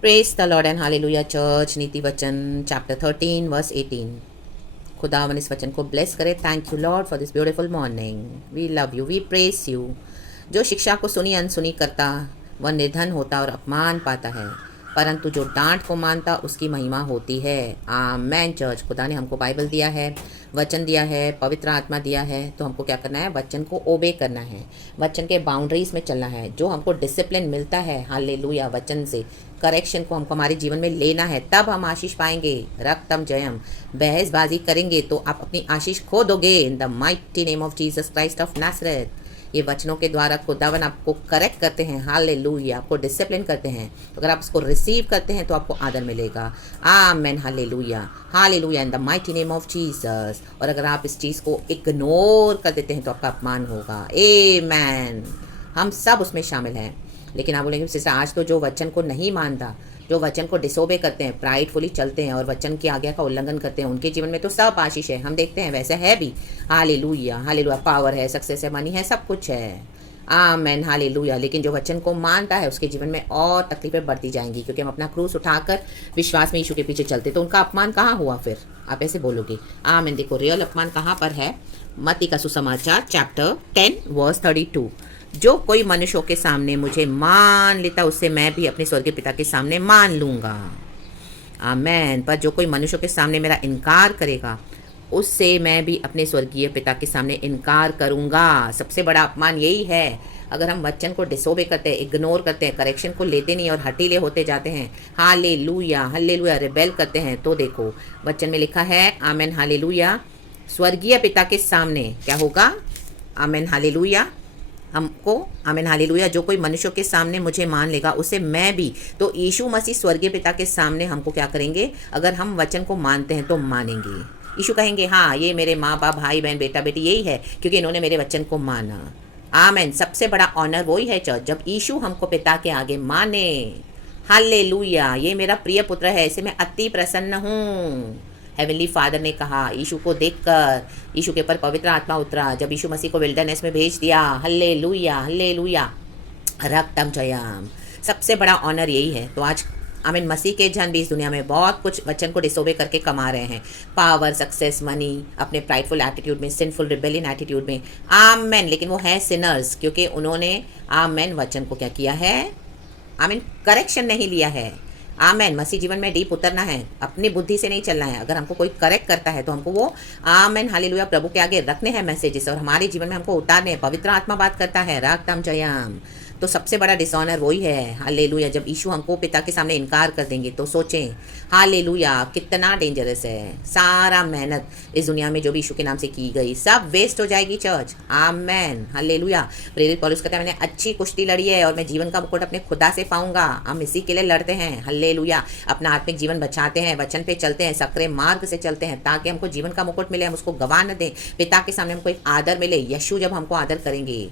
Praise the Lord and hallelujah church. नीति वचन chapter 13 verse 18। खुदावन इस वचन को ब्लेस करे। Thank you Lord for this beautiful morning. We love you, we praise you. जो शिक्षा को सुनी अनसुनी करता वह निर्धन होता और अपमान पाता है, परंतु जो डांट को मानता उसकी महिमा होती है। आमेन चर्च। खुदा ने हमको बाइबल दिया है, वचन दिया है, पवित्र आत्मा दिया है, तो हमको क्या करना है? वचन को ओबे करना है, वचन के बाउंड्रीज में चलना है। जो हमको डिसिप्लिन मिलता है हालेलुया वचन से, करेक्शन को हमको हमारे जीवन में लेना है, तब हम आशीष पाएंगे। रक्तम जयम। बहसबाजी करेंगे तो आप अपनी आशीष खो दोगे। In the mighty name of Jesus Christ of Nazareth. ये वचनों के द्वारा खुदावन आपको करेक्ट करते हैं, हालेलुया, आपको डिसिप्लिन करते हैं। अगर आप इसको रिसीव करते हैं तो आपको आदर मिलेगा। Amen, hallelujah, hallelujah, in the mighty name of Jesus. और अगर आप इस चीज़ को इग्नोर कर देते हैं तो आपका अपमान होगा। आमेन। हम सब उसमें शामिल हैं। लेकिन आप बोलेंगे सिस्टर, आज तो जो वचन को नहीं मानता, जो वचन को डिसोबे करते हैं, प्राइडफुली चलते हैं और वचन की आज्ञा का उल्लंघन करते हैं, उनके जीवन में तो सब आशीष है। हम देखते हैं वैसे है भी। हालेलुया, हालेलुया, पावर है, सक्सेस है, मनी है, सब कुछ है। आमेन, हालेलुया। लेकिन जो वचन को मानता है उसके जीवन में और तकलीफें बढ़ती जाएंगी, क्योंकि हम अपना क्रूस उठाकर विश्वास में यीशु के पीछे चलते, तो उनका अपमान कहाँ हुआ? फिर आप ऐसे बोलोगे। आमेन। देखो रियल अपमान कहाँ पर है? मत्ती का सुसमाचार चैप्टर 10 वर्स 32। जो कोई मनुष्यों के सामने मुझे मान लेता उससे मैं भी अपने स्वर्गीय पिता के सामने मान लूँगा। आमेन। पर जो कोई मनुष्यों के सामने मेरा इनकार करेगा उससे मैं भी अपने स्वर्गीय पिता के सामने इनकार करूँगा। सबसे बड़ा अपमान यही है। अगर हम वचन को डिसोबे करते हैं, इग्नोर करते हैं, करेक्शन को लेते नहीं और हटीले होते जाते हैं, हालेलुया, हालेलुया, रिबेल करते हैं, तो देखो वचन में लिखा है, आमेन, हालेलुया, स्वर्गीय पिता के सामने क्या होगा? आमेन, हालेलुया, हमको, आमीन, हालेलुया, जो कोई मनुष्यों के सामने मुझे मान लेगा उसे मैं भी। तो यीशु मसीह स्वर्गीय पिता के सामने हमको क्या करेंगे? अगर हम वचन को मानते हैं तो मानेंगे। यीशु कहेंगे, हाँ ये मेरे माँ बाप, भाई बहन, बेटा बेटी यही है क्योंकि इन्होंने मेरे वचन को माना। आमीन। सबसे बड़ा ऑनर वही है चर्च, जब यीशु हमको पिता के आगे माने। हालेलुया, ये मेरा प्रिय पुत्र है, इसे मैं अति प्रसन्न हूँ। हेवनली फादर ने कहा यीशु को देखकर, यीशु के ऊपर पवित्र आत्मा उतरा जब यीशु मसीह को विल्डरनेस में भेज दिया। हल्लेलुया, हल्लेलुया, रक्तम जयम। सबसे बड़ा ऑनर यही है। तो आज आमीन, मसीह के जन भी इस दुनिया में बहुत कुछ वचन को डिसोबे करके कमा रहे हैं। पावर, सक्सेस, मनी, अपने प्राइडफुल एटीट्यूड में, सिंफुल रिबेलियन एटीट्यूड में। आमेन। लेकिन वो है सिनर्स, क्योंकि उन्होंने आमेन वचन को क्या किया है? आमीन, करेक्शन नहीं लिया है। आमेन। मसीह जीवन में डीप उतरना है, अपनी बुद्धि से नहीं चलना है। अगर हमको कोई करेक्ट करता है तो हमको वो आमेन, हालेलुया, प्रभु के आगे रखने हैं मैसेजेस, और हमारे जीवन में हमको उतारने हैं। पवित्र आत्मा बात करता है, रागतम जयम। तो सबसे बड़ा डिसऑनर वही है, हालेलुया, जब यीशु हमको पिता के सामने इनकार कर देंगे। तो सोचें, हालेलुया, कितना डेंजरस है। सारा मेहनत इस दुनिया में जो भी यीशु के नाम से की गई सब वेस्ट हो जाएगी चर्च। आमेन, हालेलुया। प्रेरित पौलुस कहता है, मैंने अच्छी कुश्ती लड़ी है और मैं जीवन का मुकुट अपने खुदा से पाऊंगा। हम इसी के लिए लड़ते हैं। हालेलुया। अपना आत्मिक जीवन बचाते हैं, वचन पे चलते हैं, सक्रिय मार्ग से चलते हैं, ताकि हमको जीवन का मुकुट मिले, हम उसको गवा न दें। पिता के सामने हमको एक आदर मिले। यीशु जब हमको आदर करेंगे,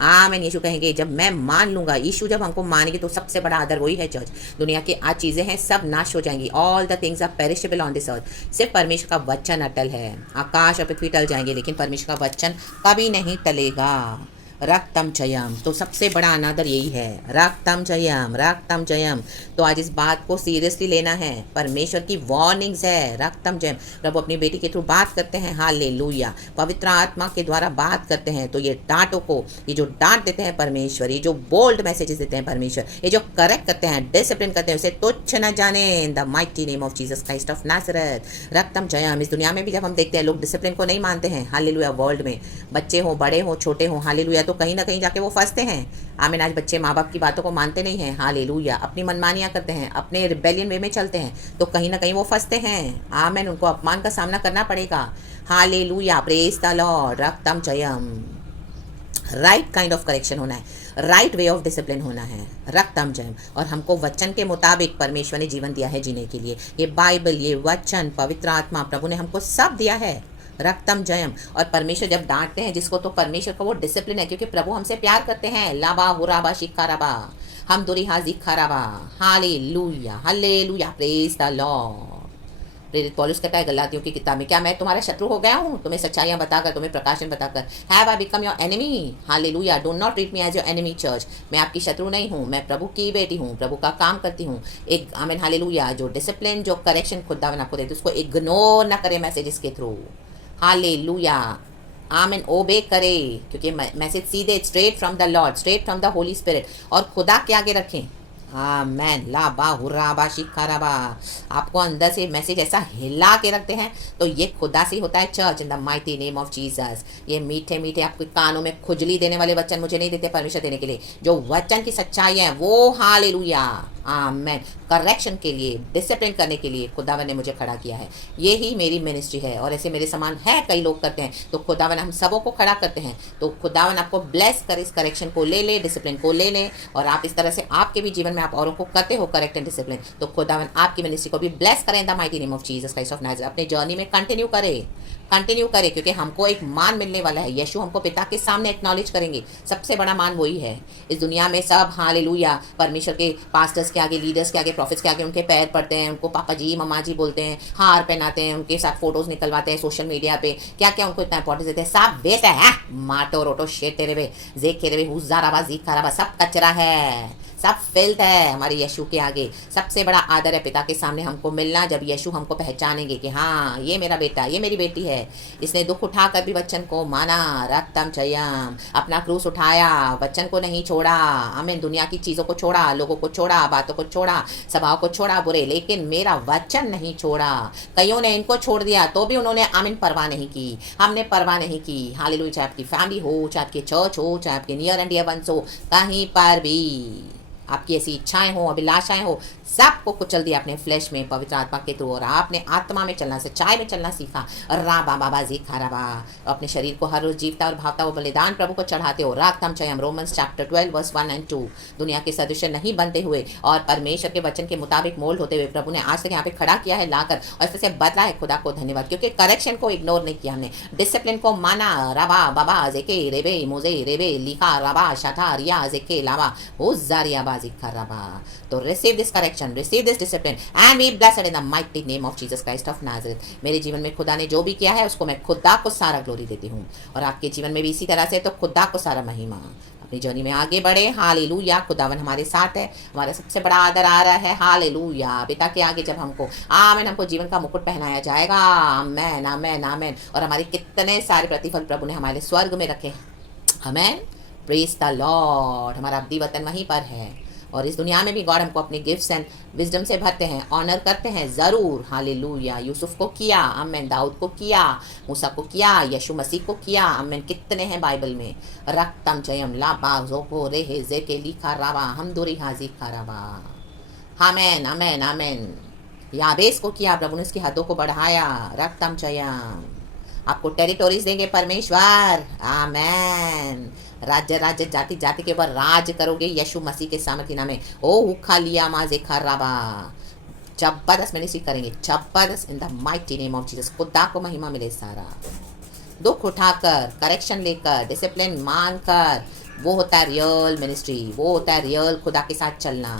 आमीन, यीशु कहेंगे जब मैं मान लूंगा, यीशु जब हमको मानेंगे, तो सबसे बड़ा आदर वही है चर्च। दुनिया की आज चीज़ें हैं सब नाश हो जाएंगी। All the things are perishable on this earth. सिर्फ परमेश्वर का वचन अटल है। आकाश और पृथ्वी टल जाएंगे, लेकिन परमेश्वर का वचन कभी नहीं टलेगा। रक्तम जयम। तो सबसे बड़ा अनादर यही है, रक्तम जयम, रक्तम जयम। तो आज इस बात को सीरियसली लेना है। परमेश्वर की वार्निंग्स है, रक्तम जयम। प्रभु अपनी बेटी के थ्रू बात करते हैं, हालेलुया, पवित्र आत्मा के द्वारा बात करते हैं। तो ये डांटों को, ये जो डांट देते हैं परमेश्वर, ये जो बोल्ड मैसेजेस देते हैं परमेश्वर, ये जो करेक्ट करते हैं, डिसिप्लिन करते हैं, उसे तुच्छ न जाने। In the mighty name of Jesus Christ of Nazareth, रक्तम जयम। इस दुनिया में भी जब हम देखते हैं लोग डिसिप्लिन को नहीं मानते हैं, हालेलुया, वर्ल्ड में बच्चे हो, बड़े हो, छोटे हो, हालेलुया, तो कहीं ना कहीं जाके वो फंसते हैं। आमीन। आज बच्चे माँ बाप की बातों को मानते नहीं हैं, हालेलुया, अपनी मनमानियाँ करते हैं, अपने रिबेलियन वे में चलते हैं, तो कहीं ना कहीं वो फंसते हैं। आमीन। उनको अपमान का सामना करना पड़ेगा। हालेलुया, प्रेज द लॉर्ड, रक्तम जयम। राइट काइंड ऑफ करेक्शन होना है, राइट वे ऑफ डिसिप्लिन होना है, रक्तम जयम। और हमको वचन के मुताबिक परमेश्वर ने जीवन दिया है जीने के लिए। ये बाइबल, ये वचन, पवित्र आत्मा, प्रभु ने हमको सब दिया है, रक्तम जयम। और परमेश्वर जब डांटते हैं जिसको, तो परमेश्वर का वो डिसिप्लिन है, क्योंकि प्रभु हमसे प्यार करते हैं। लाबा हुराबा शिखाराबा, हम दुरी हाजी खराबा। Hallelujah, hallelujah, praise the Lord. प्रेरित पौलुस कहता है गलातियों की किताब में, क्या मैं तुम्हारा शत्रु हो गया हूँ, तुम्हें सच्चाइयाँ बताकर, तुम्हें प्रकाशन बताकर? Have I become your enemy? Hallelujah. Do not treat me as your enemy church. मैं आपकी शत्रु नहीं हूँ, मैं प्रभु की बेटी हूँ, प्रभु का काम करती हूँ। एक आमीन हालेलुया। जो डिसिप्लिन, जो करेक्शन खुदावन आपको देते, उसको इग्नोर ना करे मैसेजेस के थ्रू। हालेलुया। आमीन। ओबे करे, क्योंकि मैसेज सीधे straight from the Lord, straight from the Holi spirit, और खुदा के आगे रखें। आमेन। लाबा हुराबा शिखाराबा। आपको अंदर से मैसेज ऐसा हिला के रखते हैं, तो ये खुदा से होता है church, in the mighty name of Jesus. ये मीठे मीठे आपके कानों में खुजली देने वाले वचन मुझे नहीं देते परमेश्वर देने के लिए। जो वचन की सच्चाई है वो हालेलुया आमेन करेक्शन के लिए, डिसिप्लिन करने के लिए खुदावन ने मुझे खड़ा किया है। ये ही मेरी मिनिस्ट्री है, और ऐसे मेरे समान है कई लोग करते हैं, तो खुदावन हम सबों को खड़ा करते हैं। तो खुदावन आपको ब्लेस करे, इस करेक्शन को ले ले, डिसिप्लिन को ले ले, और आप इस तरह से आपके भी जीवन में आप औरों को करते हो करेक्ट एंड डिसिप्लिन, तो खुदावन आपकी मिनिस्ट्री को भी ब्लेस करें इन the mighty name of Jesus Christ of Nazareth. अपने जर्नी में कंटिन्यू करें, क्योंकि हमको एक मान मिलने वाला है। यीशु हमको पिता के सामने एक्नॉलेज करेंगे, सबसे बड़ा मान वही है इस दुनिया में। सब हालेलुया परमेश्वर के पास्टर्स के आगे, लीडर्स के आगे, प्रॉफिट्स के आगे उनके पैर पड़ते हैं, उनको पापा जी मम्मा जी बोलते हैं, हार पहनाते हैं, उनके साथ फोटोज निकलवाते हैं सोशल मीडिया पे, क्या क्या उनको इतना इंपॉर्टेंस देते हैं। सब वेस्ट है, माटो रोटो शेट तेरे वे जेक तेरे वे हुजाराबा जी खराबा, सब कचरा है, सब फिल्थ है हमारे यीशु के आगे। सबसे बड़ा आदर है पिता के सामने हमको मिलना, जब यीशु हमको पहचानेंगे कि हाँ ये मेरा बेटा, ये मेरी बेटी है, इसने दुख उठाकर भी वचन को माना, रक्तम चयम, अपना क्रूस उठाया, वचन को नहीं छोड़ा। आमीन। दुनिया की चीज़ों को छोड़ा, लोगों को छोड़ा, बातों को छोड़ा, सभाओं को छोड़ा बुरे, लेकिन मेरा वचन नहीं छोड़ा। कईयों ने इनको छोड़ दिया तो भी उन्होंने आमीन परवाह नहीं की, हमने परवाह नहीं की। हालेलुया। चाहे आपकी फैमिली हो, चाहे आपके चर्च हो, चाहे आपके नियर एंड डियर वंस हो, कहीं पर भी आपकी ऐसी इच्छाएं हो, अभिलाषाएं हो, सबको कुचल दिया अपने फ्लैश में पवित्र आत्मा के थ्रू, और आपने आत्मा में चलना, सच्चाई में चलना सीखा। रा बाबा जी खाराबा, अपने शरीर को हर रोज जीवता और भावता वो बलिदान प्रभु को चढ़ाते हो। रागतम चयम, रोमन्स चैप्टर 12 वर्स 1 और 2। दुनिया के सदृश नहीं बनते हुए और परमेश्वर के वचन के मुताबिक मोल्ड होते हुए प्रभु ने आज तक यहाँ पे खड़ा किया है लाकर, और इससे बदला है। खुदा को धन्यवाद, क्योंकि करेक्शन को इग्नोर नहीं किया हमने, डिसिप्लिन को माना। रबा बाबा जेके रेबे मोजे रेबे लिखा रबा शथा रिया जेके लावा हो जारिया बाजी खराबा। तो receive this correction, receive this discipline and be blessed in the mighty name of Jesus Christ of Nazareth। मेरे जीवन में खुदा ने जो भी किया है उसको मैं खुदा को सारा ग्लोरी देती हूँ, और आपके जीवन में भी इसी तरह से, तो खुदा को सारा महिमा। अपनी जर्नी में आगे बढ़े। हालेलुया। खुदावन हमारे साथ है, हमारा सबसे बड़ा आदर आ रहा है। हालेलुया। पिता के आगे जब हमको आमेन, हमको जीवन का मुकुट पहनाया जाएगा। आमेन आमेन आमेन। और हमारे कितने सारे प्रतिफल प्रभु ने हमारे स्वर्ग में रखे। आमेन। Praise the lord. हमारा अब्दी वतन वहीं पर है, और इस दुनिया में भी गॉड हमको अपने गिफ्ट्स एंड विजडम से भरते हैं, ऑनर करते हैं ज़रूर। हालेलुया। यूसुफ को किया, आमेन। दाऊद को किया, मूसा को किया, यीशु मसीह को किया, आमेन। कितने हैं बाइबल में। रक्तम चयम लाबा जोको रे जे के लिखा रावा हम दूरी हाजी खारावा। आमेन आमेन आमेन। याबेस को किया, प्रभु ने उसकी हदों को बढ़ाया। रक्तम चयम। आपको टेरिटोरीज देंगे परमेश्वर। आमेन। राज्य राज्य जाति जाति के ऊपर राज करोगे यीशु मसीह के सामर्थ्य नाम में। ओ हुखा लिया माजे खराबा। जबरदस्त मिनिस्ट्री करेंगे, जबरदस्त इन the mighty name of Jesus. खुदा को महिमा मिले सारा। दुख उठाकर, करेक्शन लेकर, डिसिप्लिन मानकर, वो होता है रियल मिनिस्ट्री, वो होता है रियल खुदा के साथ चलना।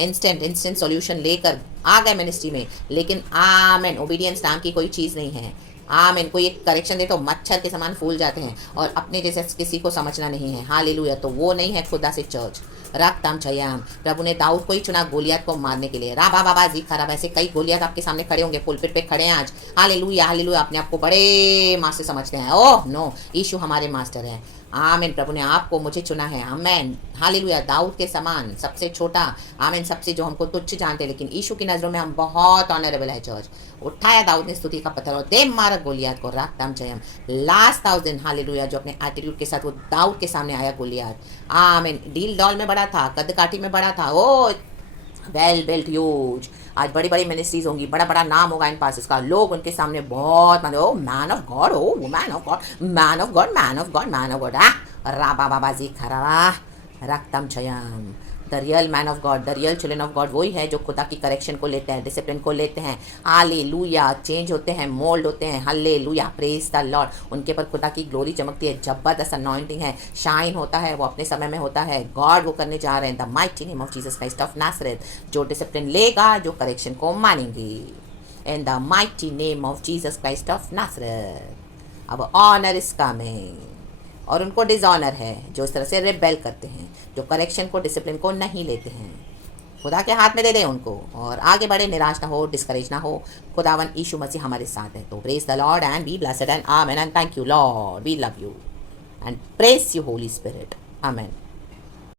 इंस्टेंट सॉल्यूशन लेकर आ गए मिनिस्ट्री में, लेकिन आमेन ओबीडियंस नाम की कोई चीज़ नहीं है। आमीन। कोई एक करेक्शन दे तो मच्छर के समान फूल जाते हैं, और अपने जैसे किसी को समझना नहीं है। हालेलुया। तो वो नहीं है खुदा से चर्च। रक्तम चयाम। प्रभु ने दाऊद को ही चुना गोलियत को मारने के लिए। राबा बाबा जी खराब। ऐसे कई गोलियत आपके सामने खड़े होंगे, पुलपिट पे खड़े हैं आज। Hallelujah hallelujah. अपने आप को बड़े मास्टर समझते हैं। ओह नो, यीशु हमारे मास्टर हैं। आमीन। प्रभु ने आपको मुझे चुना है। आमीन। हालेलुया। दाऊद के समान सबसे छोटा, आमीन, सबसे जो हमको तुच्छ जानते हैं, लेकिन यीशु की नज़रों में हम बहुत ऑनरेबल है। चर्च उठाया दाऊद ने स्तुति का पत्थर और दे मारा गोलियत को। राक्तम जयम। लास्ट 1000 हालेलुया, जो अपने एटीट्यूड के साथ वो दाऊद के सामने आया गोलियत। आमीन। डील डॉल में बड़ा था, कद काठी में बड़ा था। ओ वेल बिल्ट ह्यूज। आज बड़ी बड़ी मिनिस्ट्रीज होंगी, बड़ा बड़ा नाम होगा इन पासेस का। लोग उनके सामने बहुत माने, oh man of God, oh man of God, man of God, man of God, man of God. राबा बाबा जी खराबा। रक्तम चयम। The real man of God, the real children of God वही है जो खुदा की करेक्शन को लेते हैं, डिसिप्लिन को लेते हैं। हालेलुया। चेंज होते हैं, मोल्ड होते हैं। हालेलुया। Praise the Lord. उनके पर खुदा की ग्लोरी चमकती है, जबरदस्त अनॉइंटिंग है, शाइन होता है, वो अपने समय में होता है। गॉड वो करने जा रहे हैं। The mighty name of Jesus Christ of Nazareth. जो डिसिप्लिन लेगा, जो करेक्शन को मानेंगे। In the mighty name of Jesus Christ of Nazareth, our honor is coming. और उनको डिज़ॉनर है जो इस तरह से रिबेल करते हैं, जो करेक्शन को, डिसिप्लिन को नहीं लेते हैं। खुदा के हाथ में दे दें उनको और आगे बढ़े, निराश ना हो, डिस्करेज ना हो। खुदावन यीशु मसीह हमारे साथ है। तो praise the Lord and be blessed and amen and thank you Lord, we love you and praise you Holy Spirit, amen.